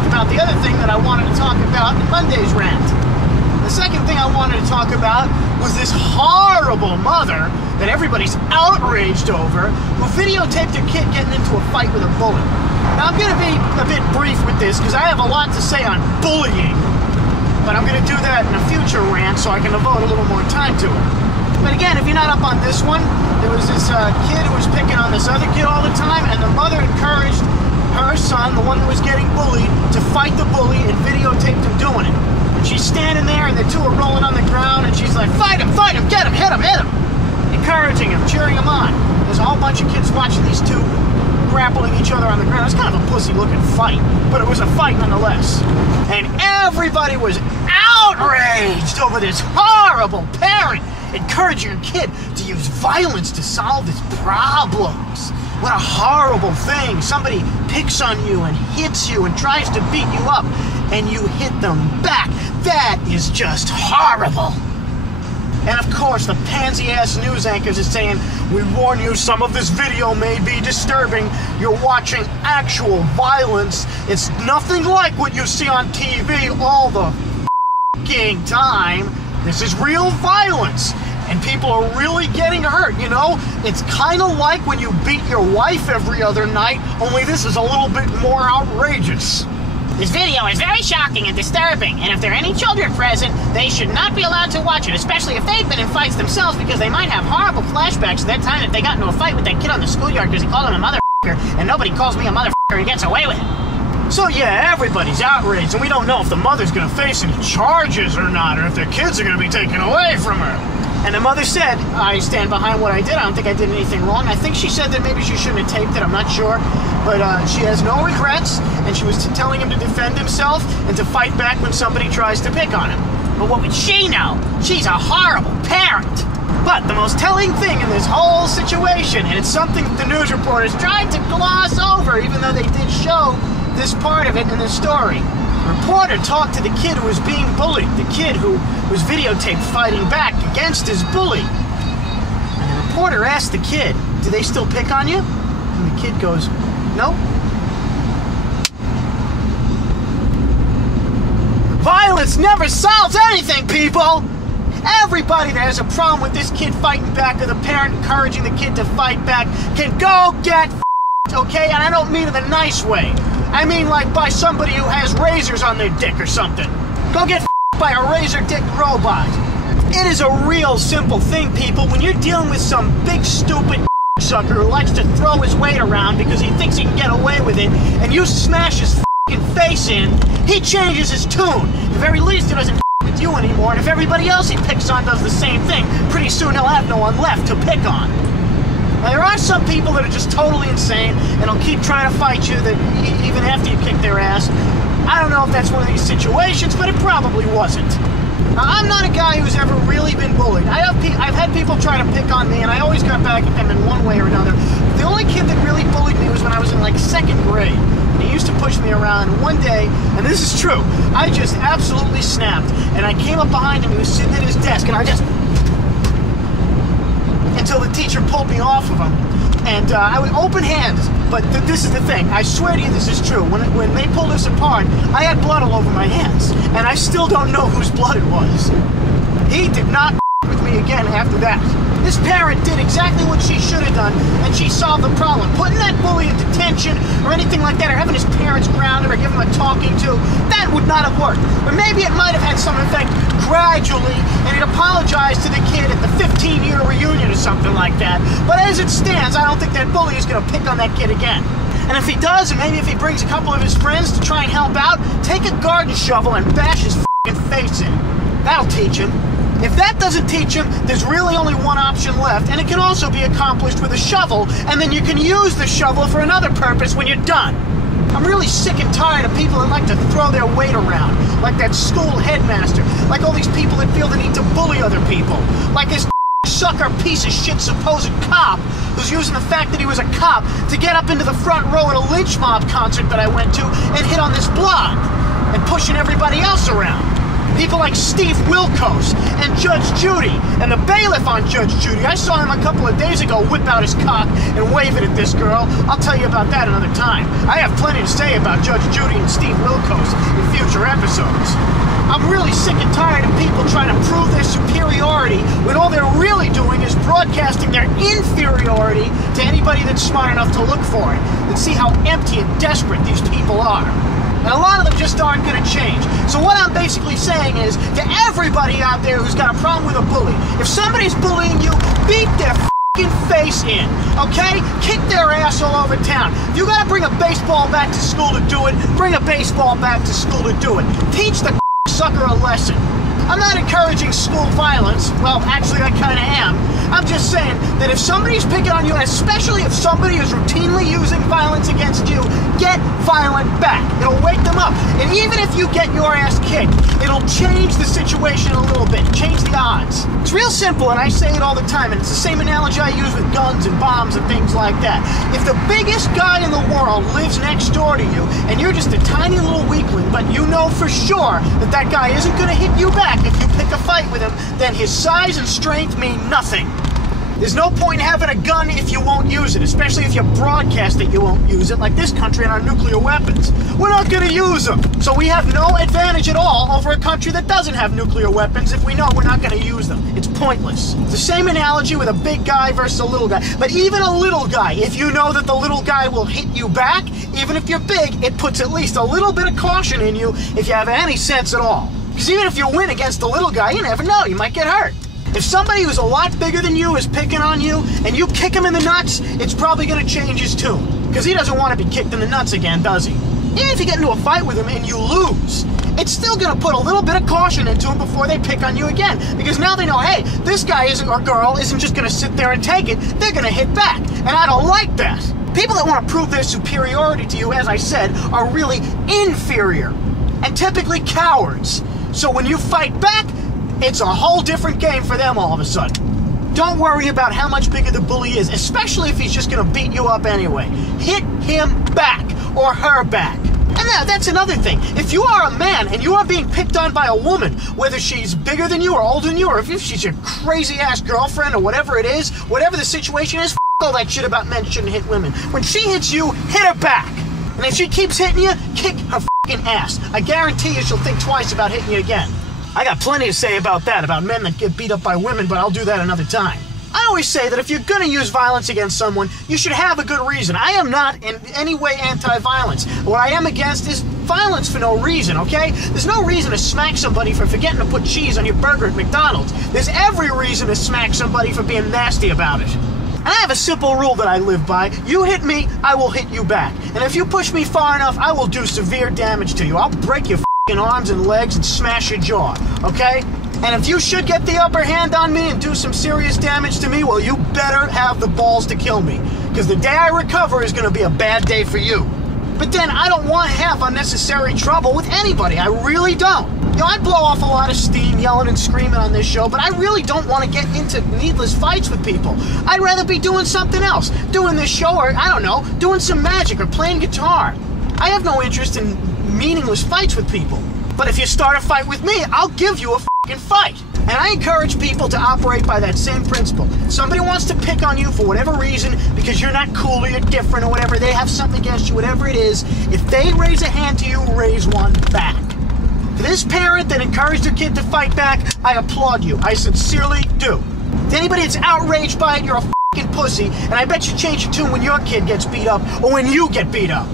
talk about the other thing that I wanted to talk about in Monday's rant. The second thing I wanted to talk about was this horrible mother that everybody's outraged over who videotaped her kid getting into a fight with a bully. Now, I'm going to be a bit brief with this because I have a lot to say on bullying, but I'm going to do that in a future rant so I can devote a little more time to it. But again, if you're not up on this one, there was this kid who was picking on this other kid all the time, and the mother encouraged her son, the one who was getting bullied, to fight the bully and videotaped him doing it. And she's standing there, and the two are rolling on the ground, and she's like, fight him, get him, hit him, hit him. Encouraging him, cheering him on. There's a whole bunch of kids watching these two grappling each other on the ground. It's kind of a pussy-looking fight, but it was a fight nonetheless. And everybody was outraged over this horrible parent encouraging your kid to use violence to solve his problems. What a horrible thing. Somebody picks on you and hits you and tries to beat you up, and you hit them back. That is just horrible. And of course, the pansy-ass news anchors are saying, we warn you, some of this video may be disturbing. You're watching actual violence. It's nothing like what you see on TV all the f***ing time. This is real violence. And people are really getting hurt, you know? It's kind of like when you beat your wife every other night, only this is a little bit more outrageous. This video is very shocking and disturbing, and if there are any children present, they should not be allowed to watch it, especially if they've been in fights themselves, because they might have horrible flashbacks to that time that they got into a fight with that kid on the schoolyard because he called him a motherfucker, and nobody calls me a motherfucker and gets away with it. So yeah, everybody's outraged, and we don't know if the mother's gonna face any charges or not, or if their kids are gonna be taken away from her. And the mother said, I stand behind what I did. I don't think I did anything wrong. I think she said that maybe she shouldn't have taped it. I'm not sure. But she has no regrets, and she was telling him to defend himself and to fight back when somebody tries to pick on him. But what would she know? She's a horrible parent. But the most telling thing in this whole situation, and it's something that the news reporters tried to gloss over, even though they did show this part of it in the story. The reporter talked to the kid who was being bullied, the kid who was videotaped fighting back against his bully. And the reporter asked the kid, do they still pick on you? And the kid goes, no. Violence never solves anything, people! Everybody that has a problem with this kid fighting back or the parent encouraging the kid to fight back can go get f***ed, okay? And I don't mean in a nice way. I mean like by somebody who has razors on their dick or something. Go get f***ed by a razor dick robot. It is a real simple thing, people. When you're dealing with some big stupid sucker who likes to throw his weight around because he thinks he can get away with it, and you smash his f***ing face in, he changes his tune. At the very least, he doesn't with you anymore, and if everybody else he picks on does the same thing, pretty soon he'll have no one left to pick on. Now, there are some people that are just totally insane and will keep trying to fight you that even after you kick their ass. I don't know if that's one of these situations, but it probably wasn't. Now, I'm not a guy who's ever really been bullied. I've had people try to pick on me, and I always got back at them in one way or another. The only kid that really bullied me was when I was in like 2nd grade. And he used to push me around, and one day, and this is true, I just absolutely snapped, and I came up behind him. He was sitting at his desk, and I just... until the teacher pulled me off of him. And I was open hands, but this is the thing. I swear to you this is true. When they pulled us apart, I had blood all over my hands, and I still don't know whose blood it was. He did not with me again after that. This parent did exactly what she should have done, and she solved the problem. Putting that bully in detention or anything like that, or having his parents grounded or give him a talking to, that would not have worked. But maybe it might have had some effect gradually, and he'd apologize to the kid at the 15-year reunion or something like that. But as it stands, I don't think that bully is going to pick on that kid again. And if he does, and maybe if he brings a couple of his friends to try and help out, take a garden shovel and bash his f***ing face in. That'll teach him. If that doesn't teach him, there's really only one option left, and it can also be accomplished with a shovel, and then you can use the shovel for another purpose when you're done. I'm really sick and tired of people that like to throw their weight around, like that school headmaster, like all these people that feel the need to bully other people, like this sucker piece of shit supposed cop who's using the fact that he was a cop to get up into the front row at a lynch mob concert that I went to and hit on this blonde and pushing everybody else around. People like Steve Wilkos and Judge Judy, and the bailiff on Judge Judy. I saw him a couple of days ago whip out his cock and wave it at this girl. I'll tell you about that another time. I have plenty to say about Judge Judy and Steve Wilkos in future episodes. I'm really sick and tired of people trying to prove their superiority when all they're really doing is broadcasting their inferiority to anybody that's smart enough to look for it and see how empty and desperate these people are. And a lot of them just aren't going to change. So what I'm basically saying is, to everybody out there who's got a problem with a bully, if somebody's bullying you, beat their f***ing face in, okay? Kick their ass all over town. If you got to bring a baseball back to school to do it, bring a baseball back to school to do it. Teach the sucker a lesson. I'm not encouraging school violence. Well, actually, I kind of am. I'm just saying that if somebody's picking on you, especially if somebody is routinely using violence against you, get violent back. It'll wake them up. And even if you get your ass kicked, it'll change the situation a little bit, change the odds. It's real simple, and I say it all the time, and it's the same analogy I use with guns and bombs and things like that. If the biggest guy in the world lives next door to you, and you're just a tiny little weakling, but you know for sure that that guy isn't going to hit you back if you pick a fight with him, then his size and strength mean nothing. There's no point in having a gun if you won't use it, especially if you broadcast that you won't use it, like this country and our nuclear weapons. We're not going to use them. So we have no advantage at all over a country that doesn't have nuclear weapons if we know we're not going to use them. It's pointless. It's the same analogy with a big guy versus a little guy. But even a little guy, if you know that the little guy will hit you back, even if you're big, it puts at least a little bit of caution in you if you have any sense at all. Because even if you win against the little guy, you never know, you might get hurt. If somebody who's a lot bigger than you is picking on you, and you kick him in the nuts, it's probably going to change his tune. Because he doesn't want to be kicked in the nuts again, does he? Even if you get into a fight with him and you lose, it's still going to put a little bit of caution into him before they pick on you again. Because now they know, hey, this guy or girl isn't just going to sit there and take it, they're going to hit back. And I don't like that. People that want to prove their superiority to you, as I said, are really inferior. And typically cowards. So when you fight back, it's a whole different game for them all of a sudden. Don't worry about how much bigger the bully is, especially if he's just going to beat you up anyway. Hit him back, or her back. And now, that's another thing. If you are a man and you are being picked on by a woman, whether she's bigger than you or older than you, or if she's your crazy-ass girlfriend or whatever it is, whatever the situation is, f*** all that shit about men shouldn't hit women. When she hits you, hit her back. And if she keeps hitting you, kick her f***ing ass. I guarantee you she'll think twice about hitting you again. I got plenty to say about that, about men that get beat up by women, but I'll do that another time. I always say that if you're going to use violence against someone, you should have a good reason. I am not in any way anti-violence. What I am against is violence for no reason, okay? There's no reason to smack somebody for forgetting to put cheese on your burger at McDonald's. There's every reason to smack somebody for being nasty about it. And I have a simple rule that I live by. You hit me, I will hit you back. And if you push me far enough, I will do severe damage to you. I'll break your arms and legs and smash your jaw, okay? And if you should get the upper hand on me and do some serious damage to me, well, you better have the balls to kill me. Because the day I recover is going to be a bad day for you. But then I don't want to have unnecessary trouble with anybody. I really don't. You know, I blow off a lot of steam yelling and screaming on this show, but I really don't want to get into needless fights with people. I'd rather be doing something else. Doing this show, or, I don't know, doing some magic or playing guitar. I have no interest in meaningless fights with people. But if you start a fight with me, I'll give you a f***ing fight. And I encourage people to operate by that same principle. If somebody wants to pick on you for whatever reason, because you're not cool or you're different or whatever, they have something against you, whatever it is, if they raise a hand to you, raise one back. For this parent that encouraged their kid to fight back, I applaud you. I sincerely do. To anybody that's outraged by it, you're a f***ing pussy, and I bet you change your tune when your kid gets beat up or when you get beat up.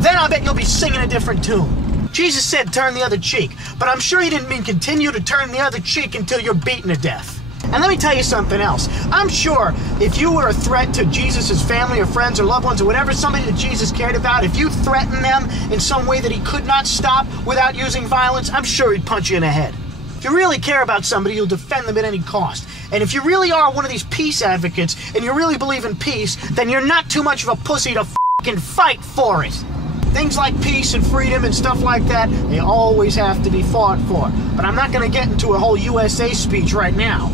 Then I bet you'll be singing a different tune. Jesus said turn the other cheek, but I'm sure he didn't mean continue to turn the other cheek until you're beaten to death. And let me tell you something else. I'm sure if you were a threat to Jesus' family or friends or loved ones or whatever, somebody that Jesus cared about, if you threatened them in some way that he could not stop without using violence, I'm sure he'd punch you in the head. If you really care about somebody, you'll defend them at any cost. And if you really are one of these peace advocates and you really believe in peace, then you're not too much of a pussy to f***ing fight for it. Things like peace and freedom and stuff like that, they always have to be fought for. But I'm not going to get into a whole USA speech right now.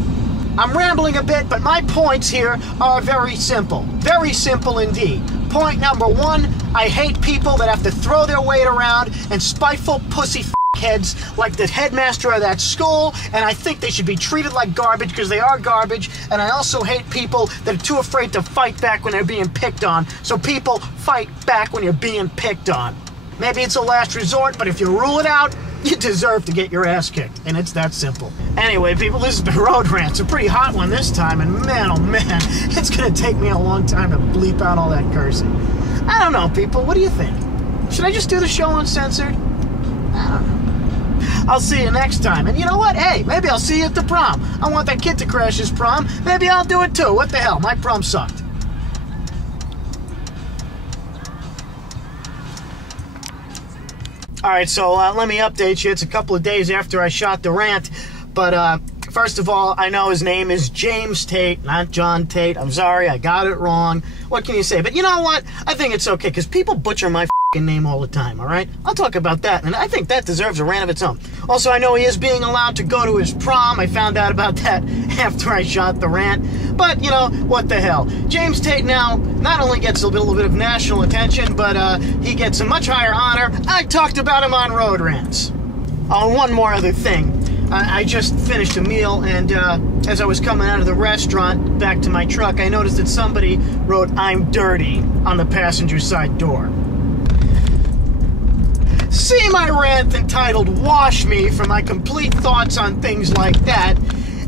I'm rambling a bit, but my points here are very simple. Very simple indeed. Point number one, I hate people that have to throw their weight around and spiteful pussy heads like the headmaster of that school, and I think they should be treated like garbage because they are garbage. And I also hate people that are too afraid to fight back when they're being picked on. So people, fight back when you're being picked on. Maybe it's a last resort, but if you rule it out, you deserve to get your ass kicked, and it's that simple. Anyway, people, this has been Road Rants, a pretty hot one this time, and man, oh man, it's gonna take me a long time to bleep out all that cursing. I don't know, people, what do you think? Should I just do the show uncensored? I don't know. I'll see you next time, and you know what? Hey, maybe I'll see you at the prom. I want that kid to crash his prom. Maybe I'll do it too. What the hell? My prom sucked. Alright, so let me update you. It's a couple of days after I shot the rant, but first of all, I know his name is James Tate, not John Tate. I'm sorry, I got it wrong. What can you say? But you know what? I think it's okay, because people butcher my name all the time, alright? I'll talk about that, and I think that deserves a rant of its own. Also, I know he is being allowed to go to his prom. I found out about that after I shot the rant. But, you know, what the hell. James Tate now not only gets a little bit of national attention, but he gets a much higher honor. I talked about him on Road Rants. Oh, one more other thing. I just finished a meal, and as I was coming out of the restaurant back to my truck, I noticed that somebody wrote, "I'm dirty," on the passenger side door. See my rant entitled "Wash Me" for my complete thoughts on things like that.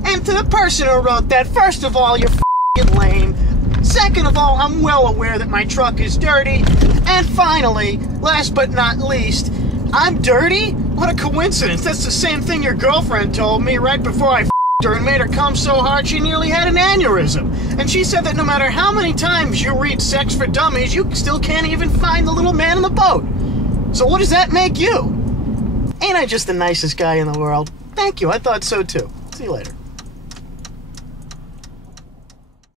And to the person who wrote that, first of all, you're f***ing lame. Second of all, I'm well aware that my truck is dirty. And finally, last but not least, I'm dirty? What a coincidence. That's the same thing your girlfriend told me right before I f***ed her and made her come so hard she nearly had an aneurysm. And she said that no matter how many times you read Sex for Dummies, you still can't even find the little man in the boat. So what does that make you? Ain't I just the nicest guy in the world? Thank you, I thought so too. See you later.